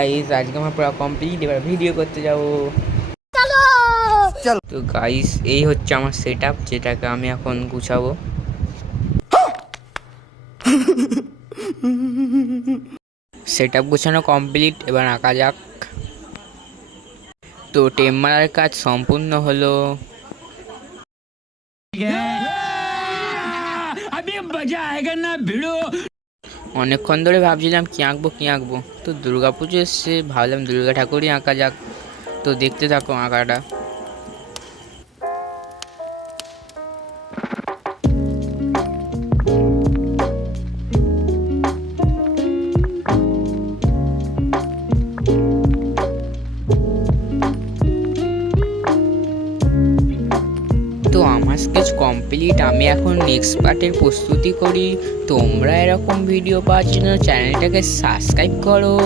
Guys আজকে আমার পুরো কমপ্লিট, এবার ভিডিও করতে যাবো। তো গাইস এই হচ্ছে আমার সেটআপ, যেটাকে আমি এখন গুছাবো। সেটআপ গুছানো কমপ্লিট, এবার আঁকা যাক। তো টেম মারার কাজ সম্পূর্ণ হলো। অনেকক্ষণ ধরে ভাবছিলাম কি আঁকবো, তো দুর্গা পুজো এসছে, ভাবলাম দুর্গা ঠাকুরই আঁকা যাক। তো দেখতে থাকো আঁকাটা। তো আমার স্কেচ কমপ্লিট, আমি এখন নেক্সট পার্টের প্রস্তুতি করি। তোমরা এরকম ভিডিও পাওয়ার জন্য চ্যানেলটাকে সাবস্ক্রাইব করো।